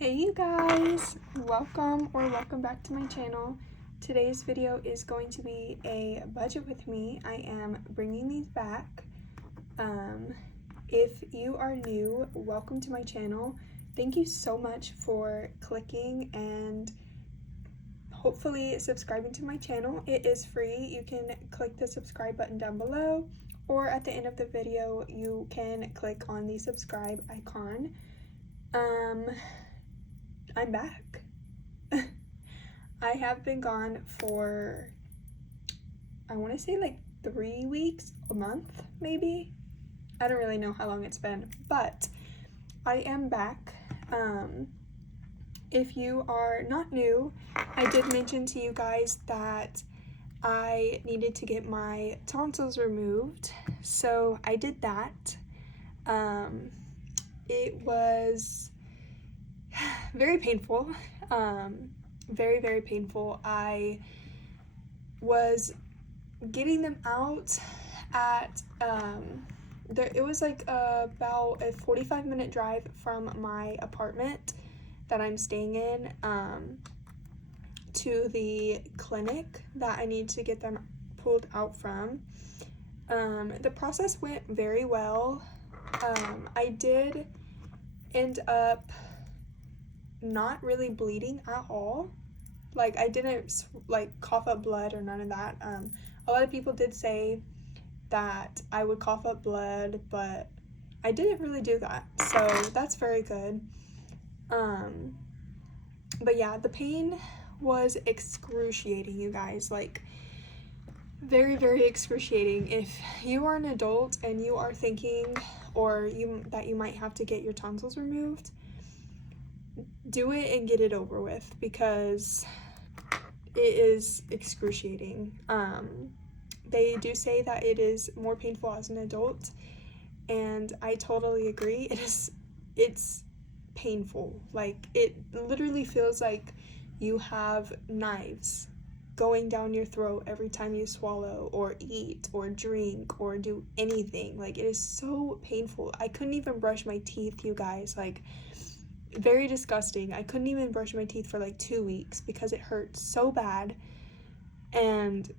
Hey you guys, welcome back to my channel. Today's video is going to be a budget with me. I am bringing these back. If you are new, welcome to my channel. Thank you so much for clicking and hopefully subscribing to my channel. It is free. You can click the subscribe button down below, or at the end of the video you can click on the subscribe icon. I'm back. I have been gone for, I want to say like 3 weeks, a month maybe. I don't really know how long it's been, but I am back. If you are not new, I did mention to you guys that I needed to get my tonsils removed, so I did that. It was very painful, very painful. I was getting them out at, it was like about a 45-minute drive from my apartment that I'm staying in to the clinic that I need to get them pulled out from. The process went very well. I did end up not really bleeding at all. Like, I didn't like cough up blood or none of that. A lot of people did say that I would cough up blood, but I didn't really do that, so that's very good. But yeah, the pain was excruciating, you guys, like very excruciating. If you are an adult and you are thinking that you might have to get your tonsils removed, do it and get it over with, because it is excruciating. They do say that it is more painful as an adult, and I totally agree. It's painful. Like, it literally feels like you have knives going down your throat every time you swallow or eat or drink or do anything. Like, it is so painful. I couldn't even brush my teeth, you guys. Like, very disgusting. I couldn't even brush my teeth for like 2 weeks because it hurt so bad, and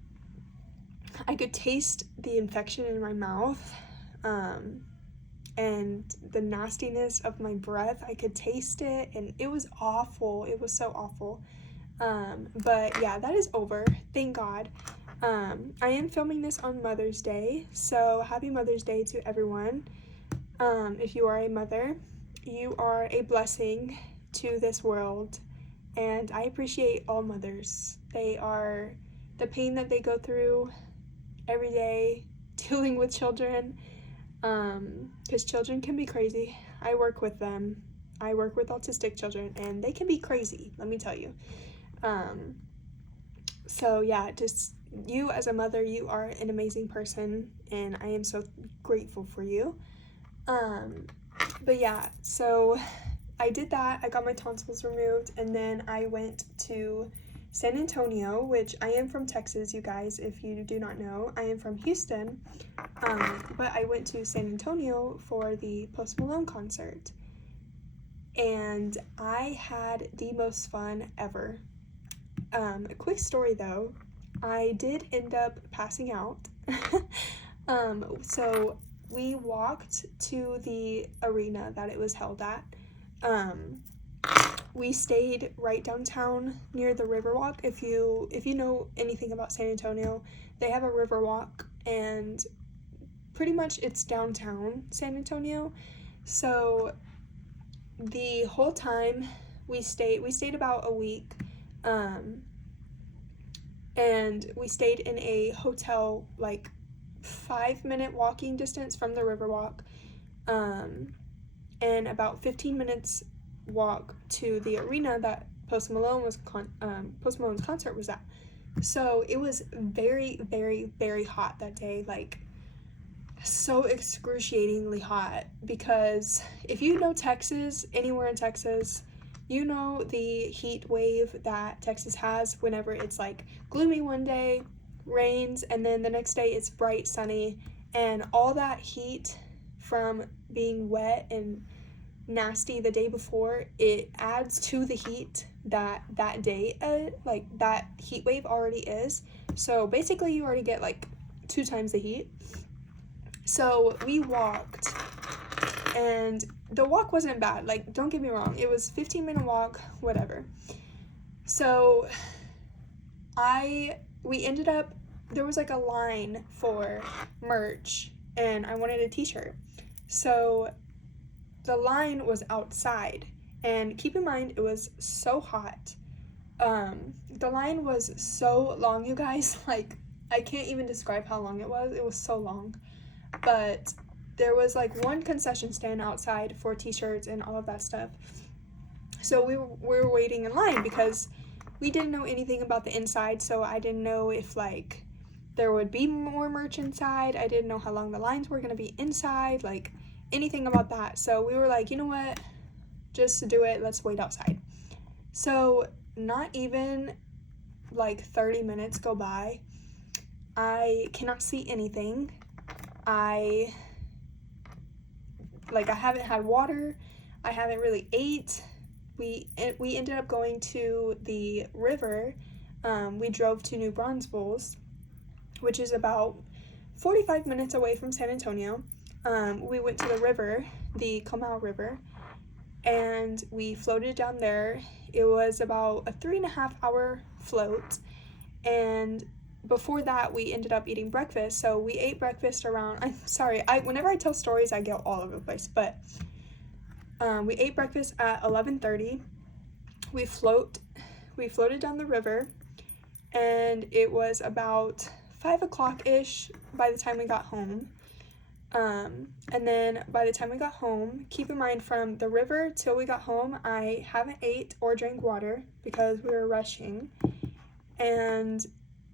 I could taste the infection in my mouth, and the nastiness of my breath. I could taste it, and it was awful. It was so awful. But yeah, that is over, thank God. I am filming this on Mother's Day, so happy Mother's Day to everyone. If you are a mother, you are a blessing to this world, and I appreciate all mothers. The pain that they go through every day dealing with children, because children can be crazy. I work with them. I work with autistic children, and they can be crazy, let me tell you. So yeah, just you as a mother, you are an amazing person, and I am so grateful for you. But yeah, so I did that. I got my tonsils removed, and then I went to San Antonio, which I am from Texas, you guys, if you do not know. I am from Houston, but I went to San Antonio for the Post Malone concert, and I had the most fun ever. A quick story though, I did end up passing out. So we walked to the arena that it was held at. We stayed right downtown near the Riverwalk. If you know anything about San Antonio, they have a Riverwalk, and pretty much it's downtown San Antonio. So the whole time we stayed about a week, and we stayed in a hotel like 5-minute walking distance from the Riverwalk, and about 15 minutes walk to the arena that Post Malone's concert was at. So it was very hot that day, like so excruciatingly hot, because if you know Texas, anywhere in Texas, you know the heat wave that Texas has whenever it's like gloomy one day, rains, and then the next day it's bright, sunny, and all that heat from being wet and nasty the day before, it adds to the heat that day, like that heat wave already is. So basically you already get like 2 times the heat. So we walked, and the walk wasn't bad, like don't get me wrong, it was 15-minute walk, whatever. So we ended up, there was like a line for merch, and I wanted a t-shirt. So the line was outside, and keep in mind it was so hot. The line was so long, you guys, like I can't even describe how long it was so long. But there was like one concession stand outside for t-shirts and all of that stuff. So we were waiting in line because we didn't know anything about the inside, so I didn't know if like there would be more merch inside. I didn't know how long the lines were gonna be inside, like anything about that. So we were like, you know what, just do it, let's wait outside. So not even like 30 minutes go by, I cannot see anything. I haven't had water, I haven't really ate. We ended up going to the river. We drove to New Braunfels, which is about 45 minutes away from San Antonio. We went to the river, the Comal River, and we floated down there. It was about a 3.5-hour float, and before that we ended up eating breakfast. So we ate breakfast around, I'm sorry, whenever I tell stories I get all over the place, but we ate breakfast at 11:30. We floated down the river, and it was about 5 o'clock-ish by the time we got home. And then by the time we got home, keep in mind from the river till we got home, I haven't ate or drank water because we were rushing. And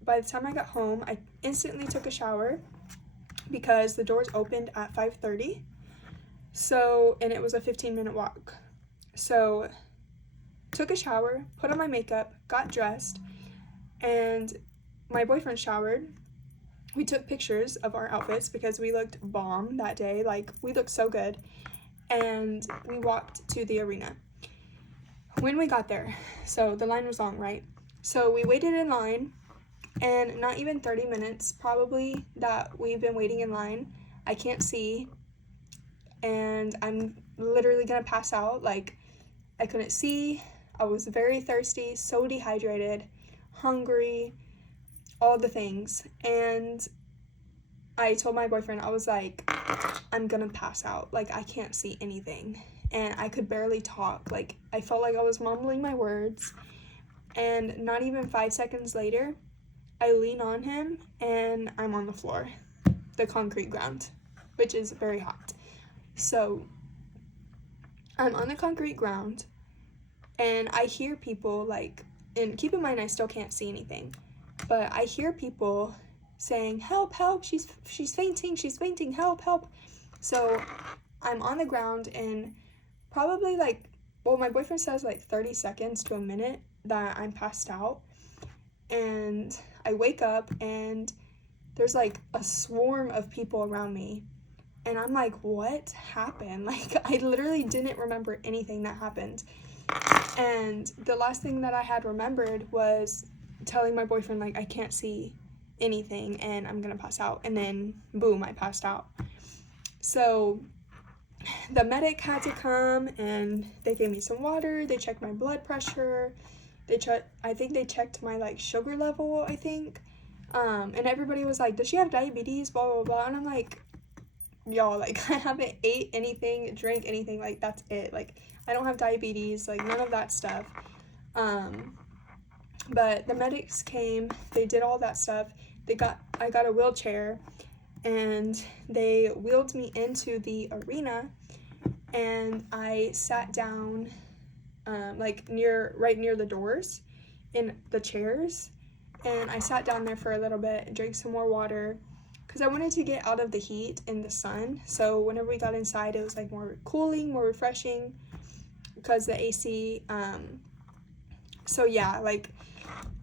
by the time I got home, I instantly took a shower because the doors opened at 5:30. So, and it was a 15-minute walk. So, took a shower, put on my makeup, got dressed, and my boyfriend showered. We took pictures of our outfits because we looked bomb that day, like we looked so good, and we walked to the arena. When we got there, so the line was long, right? So we waited in line, and not even 30 minutes probably that we've been waiting in line, I can't see, and I'm literally gonna pass out. Like, I couldn't see, I was very thirsty, so dehydrated, hungry, all the things. And I told my boyfriend, I was like, I'm gonna pass out, like I can't see anything. And I could barely talk, like I felt like I was mumbling my words. And not even 5 seconds later, I lean on him and I'm on the floor, the concrete ground, which is very hot. So I'm on the concrete ground, and I hear people like, and keep in mind I still can't see anything, but I hear people saying, help, help, she's fainting, help, help. So I'm on the ground, and probably like, well, my boyfriend says like 30 seconds to a minute that I'm passed out, and I wake up and there's like a swarm of people around me. And I'm like, what happened? Like, I literally didn't remember anything that happened. And the last thing that I had remembered was telling my boyfriend, like, I can't see anything and I'm gonna pass out. And then, boom, I passed out. So the medic had to come, and they gave me some water. They checked my blood pressure. I think they checked my, like, sugar level, I think. And everybody was like, does she have diabetes? Blah, blah, blah. And I'm like, y'all, like, I haven't ate anything, drank anything, like, that's it. Like, I don't have diabetes, like, none of that stuff. But the medics came, they did all that stuff. I got a wheelchair, and they wheeled me into the arena, and I sat down, like, right near the doors in the chairs, and I sat down there for a little bit and drank some more water, because I wanted to get out of the heat in the sun. So whenever we got inside, it was like more cooling, more refreshing, because the AC. So yeah, like,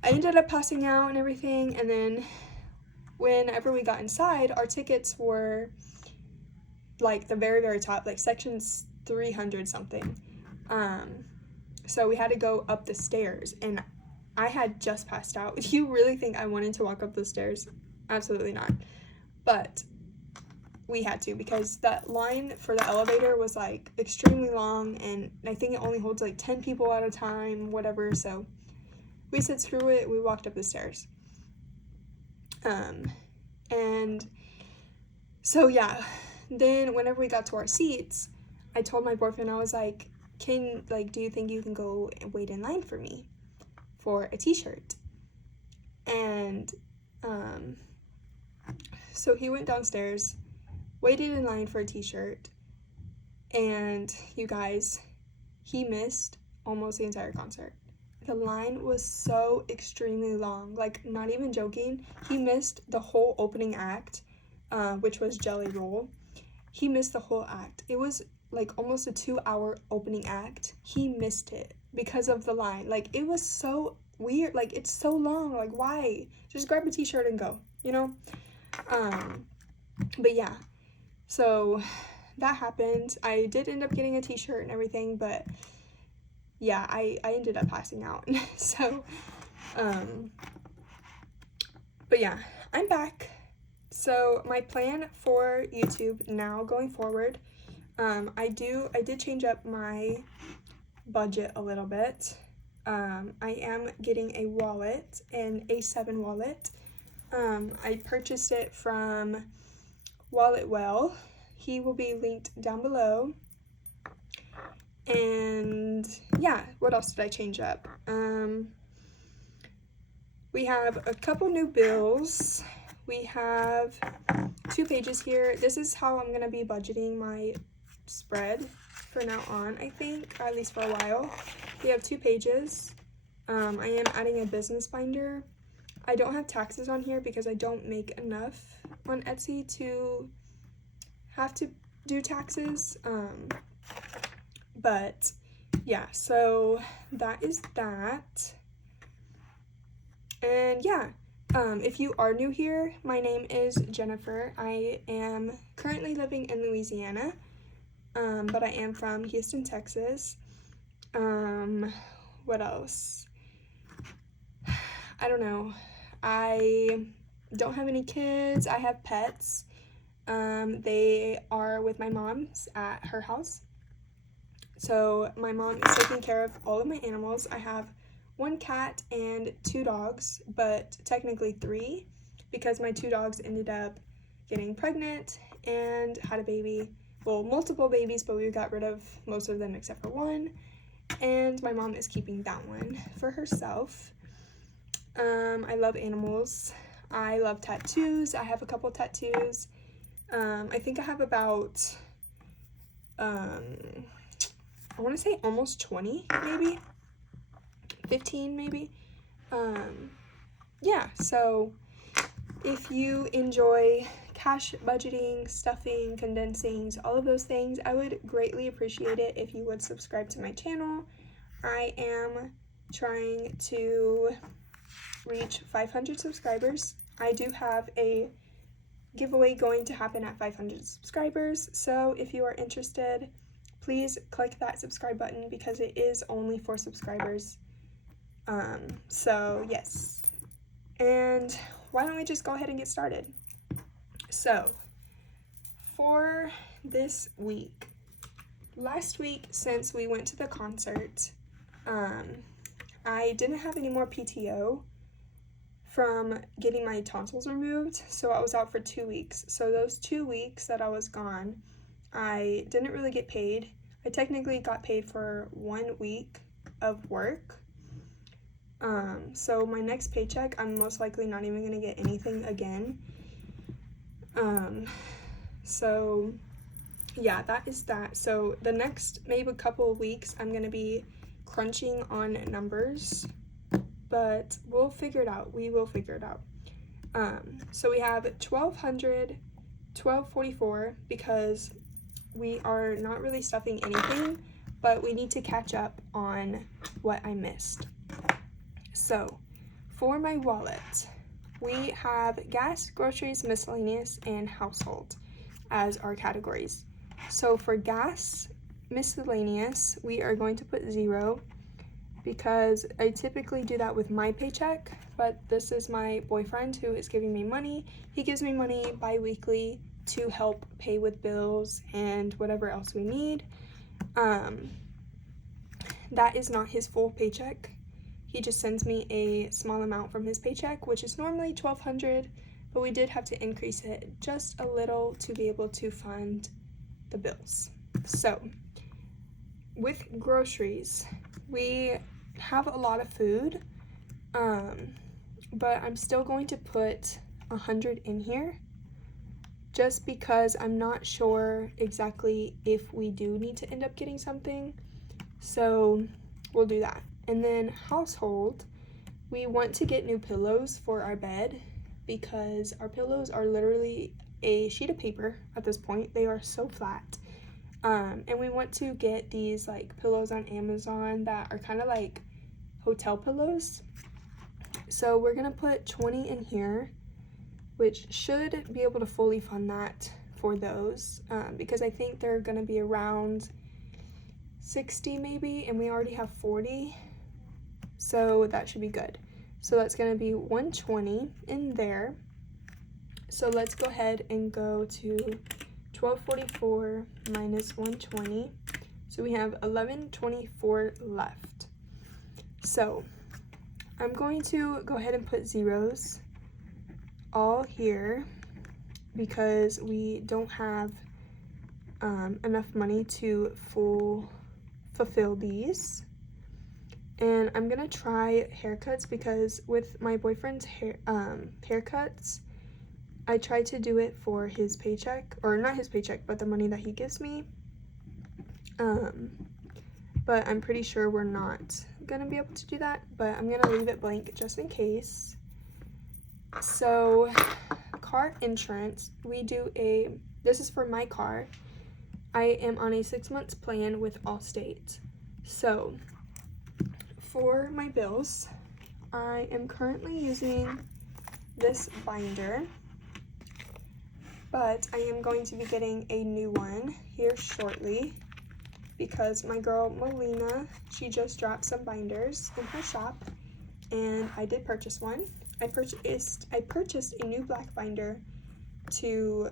I ended up passing out and everything. And then whenever we got inside, our tickets were like the very, very top, like section 300 something. So we had to go up the stairs, and I had just passed out. Do you really think I wanted to walk up the stairs? Absolutely not. But we had to, because that line for the elevator was like extremely long, and I think it only holds like 10 people at a time, whatever. So we said screw it, we walked up the stairs. And so yeah, then whenever we got to our seats, I told my boyfriend, I was like, do you think you can go and wait in line for me for a t-shirt? And so he went downstairs, waited in line for a t-shirt, and you guys, he missed almost the entire concert. The line was so extremely long, like, not even joking. He missed the whole opening act, which was Jelly Roll. He missed the whole act. It was like almost a 2-hour opening act. He missed it because of the line. Like, it was so weird. Like, it's so long. Like, why? Just grab a t-shirt and go, you know? But yeah, so that happened. I did end up getting a t-shirt and everything, but yeah, I ended up passing out. So, but yeah, I'm back. So my plan for YouTube now going forward, I did change up my budget a little bit. I am getting a wallet, an A7 wallet. I purchased it from Walletwell. He will be linked down below. And yeah, what else did I change up? We have a couple new bills. We have 2 pages here. This is how I'm gonna be budgeting my spread for now on, I think, at least for a while. We have 2 pages. I am adding a business binder. I don't have taxes on here because I don't make enough on Etsy to have to do taxes. But yeah, so that is that. And yeah, if you are new here, my name is Jennifer. I am currently living in Louisiana, but I am from Houston, Texas. What else? I don't know. I don't have any kids. I have pets. They are with my mom's at her house. So my mom is taking care of all of my animals. I have 1 cat and 2 dogs, but technically 3, because my 2 dogs ended up getting pregnant and had a baby. Well, multiple babies, but we got rid of most of them except for 1. And my mom is keeping that one for herself. I love animals. I love tattoos. I have a couple tattoos. I think I have about, I want to say almost 20, maybe 15, maybe. Yeah, so if you enjoy cash budgeting, stuffing, condensings, all of those things, I would greatly appreciate it if you would subscribe to my channel. I am trying to reach 500 subscribers. I do have a giveaway going to happen at 500 subscribers, so if you are interested, please click that subscribe button because it is only for subscribers. So yes, and why don't we just go ahead and get started? So for this week, last week, since we went to the concert, I didn't have any more PTO from getting my tonsils removed, so I was out for 2 weeks. So those 2 weeks that I was gone, I didn't really get paid. I technically got paid for 1 week of work. So my next paycheck, I'm most likely not even gonna get anything again. So yeah, that is that. So the next maybe couple of weeks, I'm gonna be crunching on numbers, but we'll figure it out. We will figure it out. So we have 1,200, 1,244 because we are not really stuffing anything, but we need to catch up on what I missed. So for my wallet, we have gas, groceries, miscellaneous, and household as our categories. So for gas, miscellaneous, we are going to put 0 because I typically do that with my paycheck, but this is my boyfriend who is giving me money. He gives me money bi-weekly to help pay with bills and whatever else we need. That is not his full paycheck. He just sends me a small amount from his paycheck, which is normally $1,200, but we did have to increase it just a little to be able to fund the bills. So with groceries, we have a lot of food, but I'm still going to put 100 in here just because I'm not sure exactly if we do need to end up getting something, so we'll do that. And then household, we want to get new pillows for our bed because our pillows are literally a sheet of paper at this point. They are so flat. And we want to get these like pillows on Amazon that are kind of like hotel pillows. So we're gonna put 20 in here, which should be able to fully fund that for those, because I think they're gonna be around 60 maybe, and we already have 40, so that should be good. So that's gonna be 120 in there. So let's go ahead and go to 1244 minus 120. So we have 1124 left. So I'm going to go ahead and put zeros all here because we don't have enough money to fulfill these. And I'm gonna try haircuts because with my boyfriend's haircuts, I tried to do it for his paycheck, or not his paycheck, but the money that he gives me. But I'm pretty sure we're not gonna be able to do that, but I'm gonna leave it blank just in case. So car insurance, this is for my car. I am on a 6-month plan with Allstate. So for my bills, I am currently using this binder, but I am going to be getting a new one here shortly because my girl Melina, she just dropped some binders in her shop, and I did purchase one. I purchased a new black binder to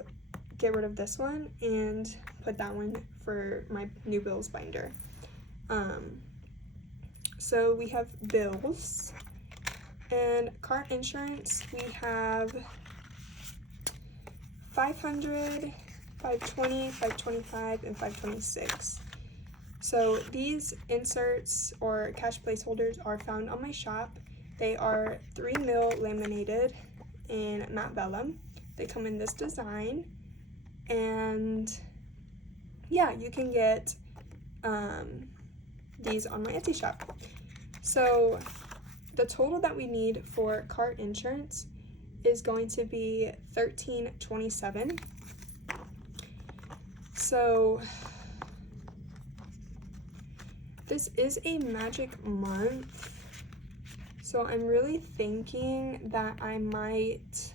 get rid of this one and put that one for my new bills binder. So we have bills and car insurance. We have $500, $520, $525, and $526. So these inserts or cash placeholders are found on my shop. They are 3 mil laminated in matte vellum. They come in this design, and yeah, you can get these on my Etsy shop. So the total that we need for car insurance is going to be $1327. So this is a magic month, so I'm really thinking that I might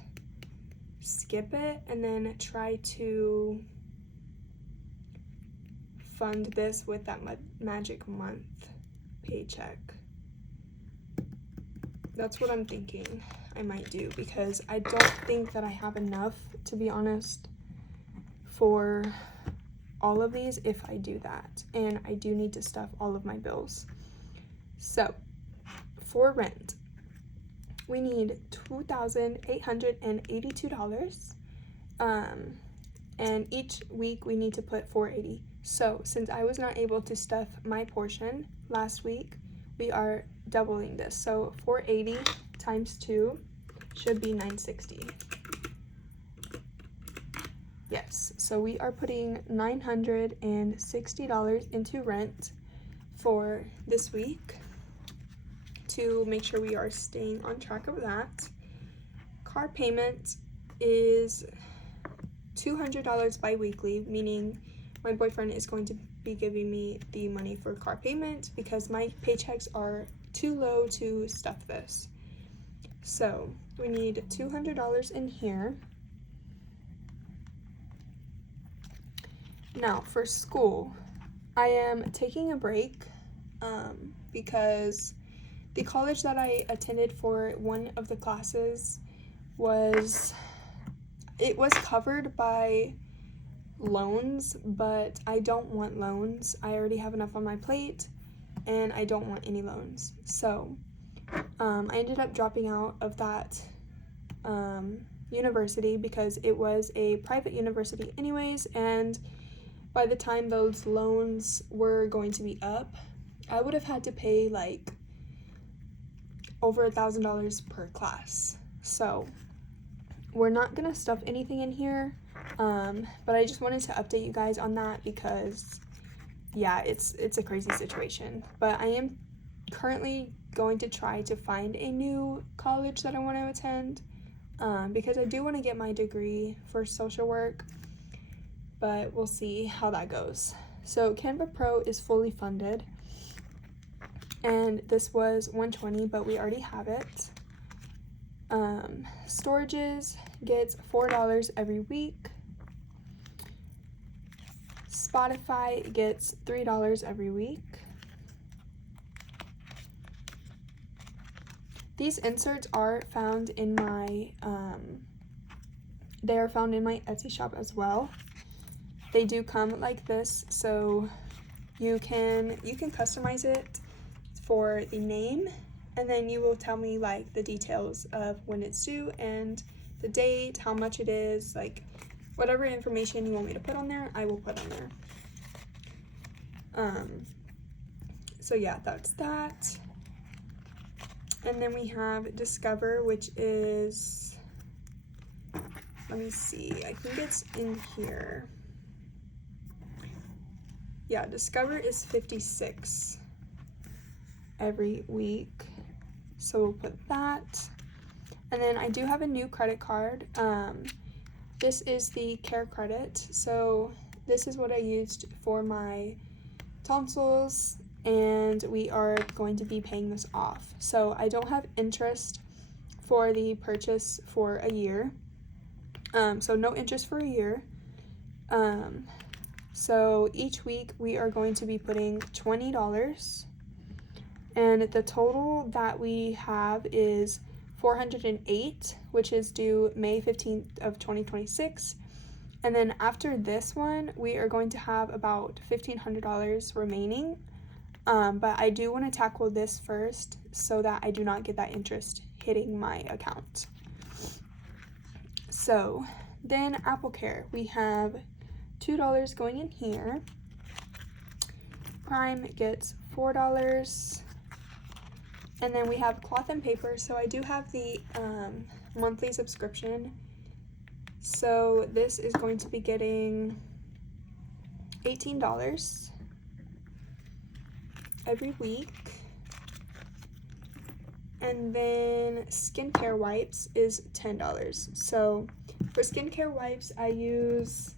skip it and then try to fund this with that magic month paycheck. That's what I'm thinking I might do, because I don't think that I have enough, to be honest, for all of these if I do that, and I do need to stuff all of my bills. So for rent, we need $2,882, and each week we need to put $480. So since I was not able to stuff my portion last week, we are doubling this. So 480 times 2 should be 960. Yes, so we are putting $960 into rent for this week to make sure we are staying on track of that. Car payment is $200 bi-weekly, meaning my boyfriend is going to be giving me the money for car payment because my paychecks are too low to stuff this. So we need $200 in here. Now for school, I am taking a break because the college that I attended for one of the classes was covered by loans, but I don't want loans. I already have enough on my plate and I don't want any loans. So I ended up dropping out of that university because it was a private university anyways, and by the time those loans were going to be up, I would have had to pay like over $1,000 per class. So we're not gonna stuff anything in here, but I just wanted to update you guys on that because yeah, it's a crazy situation. But I am currently going to try to find a new college that I want to attend because I do want to get my degree for social work, but we'll see how that goes. So Canva Pro is fully funded, and this was $120, but we already have it. Storages gets $4 every week. Spotify gets $3 every week. These inserts are found in my they are found in my Etsy shop as well. They do come like this, so you can customize it for the name, and then you will tell me like the details of when it's due and the date, how much it is, like whatever information you want me to put on there, I will put on there. So yeah, that's that. And then we have Discover, which is, let me see, I think it's in here. Yeah, Discover is $56 every week, so we'll put that. And then I do have a new credit card. This is the Care Credit, so this is what I used for my tonsils, and we are going to be paying this off. So I don't have interest for the purchase for a year, so no interest for a year. So each week we are going to be putting $20, and the total that we have is $408, which is due May 15th of 2026. And then after this one, we are going to have about $1,500 remaining. But I do want to tackle this first so that I do not get that interest hitting my account. So then Apple Care, we have $2 going in here. Prime gets $4. And then we have Cloth and Paper. So I do have the monthly subscription. So this is going to be getting $18 every week. And then skincare wipes is $10. So for skincare wipes, I use,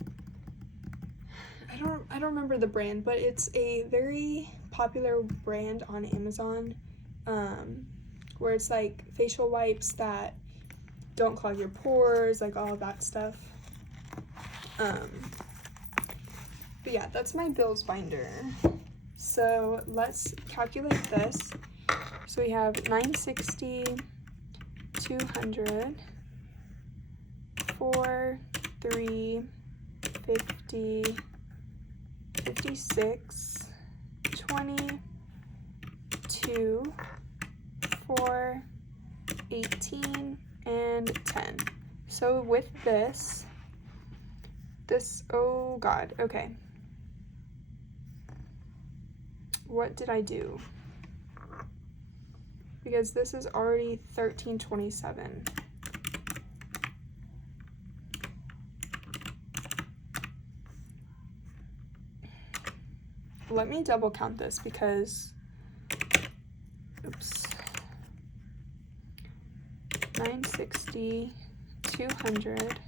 I don't remember the brand, but it's a very popular brand on Amazon, where it's like facial wipes that don't clog your pores, like all of that stuff. But yeah, that's my bills binder. So let's calculate this. So we have $960, $200, $4, $3, $50, $56, $20, $2, $4, $18, and $10. So with this, oh god, okay. What did I do? Because this is already $13.27. Let me double count this because, oops. 960, 200,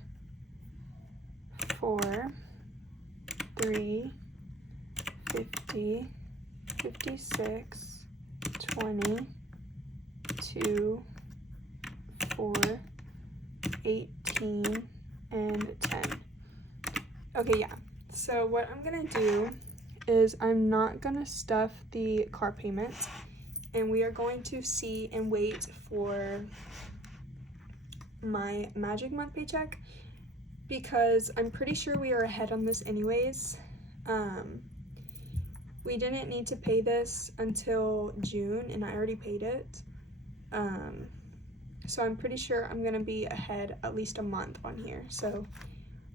4, 3, 50, 56, 20, 2, 4, 18, and 10. Okay, yeah. So what I'm gonna do is I'm not gonna stuff the car payment, and we are going to see and wait for my Magic Month paycheck, because I'm pretty sure we are ahead on this anyways. We didn't need to pay this until June, and I already paid it. So I'm pretty sure I'm gonna be ahead at least a month on here, so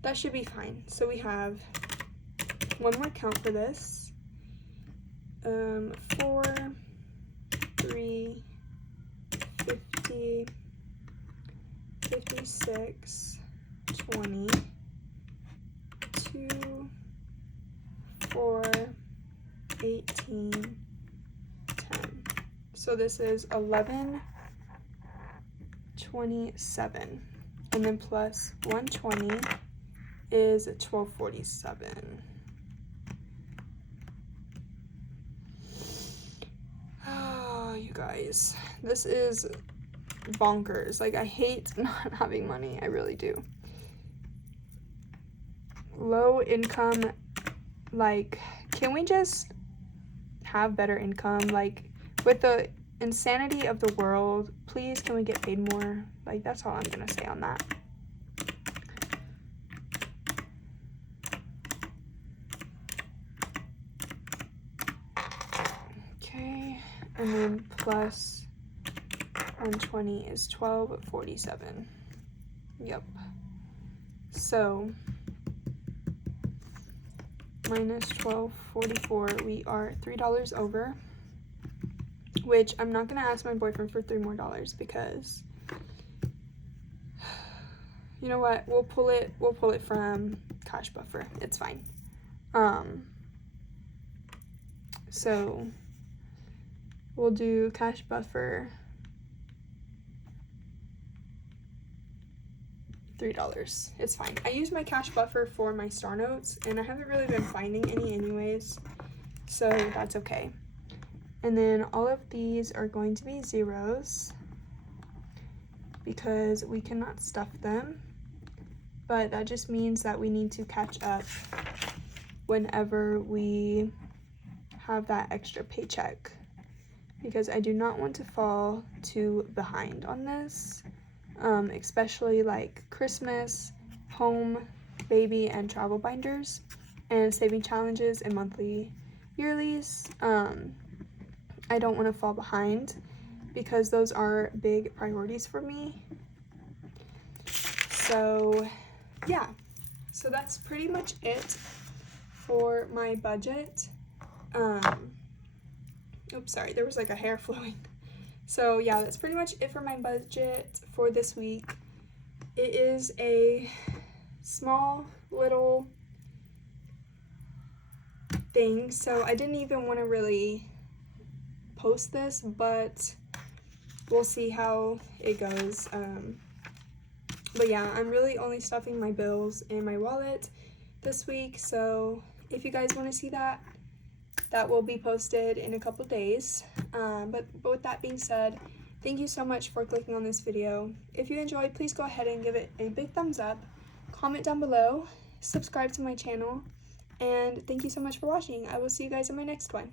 that should be fine. So we have one more count for this. 4, 3, 50, 56, 20, 2, 4, 18, 10. So this is 1127, and then plus 120 is 1247. Oh, you guys, this is bonkers. Like, I hate not having money. I really do. Low income, like, can we just have better income? Like, with the insanity of the world, please, can we get paid more? Like, that's all I'm gonna say on that. Okay, and then plus 120 is 1247. Yep. So minus 1244, we are $3 over, which I'm not gonna ask my boyfriend for $3 more because, you know what, we'll pull it from cash buffer. It's fine. So we'll do cash buffer $3. It's fine. I use my cash buffer for my star notes, and I haven't really been finding any anyways, so that's okay. And then all of these are going to be zeros because we cannot stuff them, but that just means that we need to catch up whenever we have that extra paycheck, because I do not want to fall too behind on this, especially like Christmas, home, baby, and travel binders, and saving challenges and monthly yearlies. I don't want to fall behind because those are big priorities for me. So yeah, so that's pretty much it for my budget. Oops, sorry, there was like a hair flowing. So yeah, that's pretty much it for my budget for this week. It is a small little thing, so I didn't even want to really post this, but we'll see how it goes. But yeah, I'm really only stuffing my bills in my wallet this week, so if you guys want to see that, that will be posted in a couple days. But with that being said, thank you so much for clicking on this video. If you enjoyed, please go ahead and give it a big thumbs up, comment down below, subscribe to my channel, and thank you so much for watching. I will see you guys in my next one.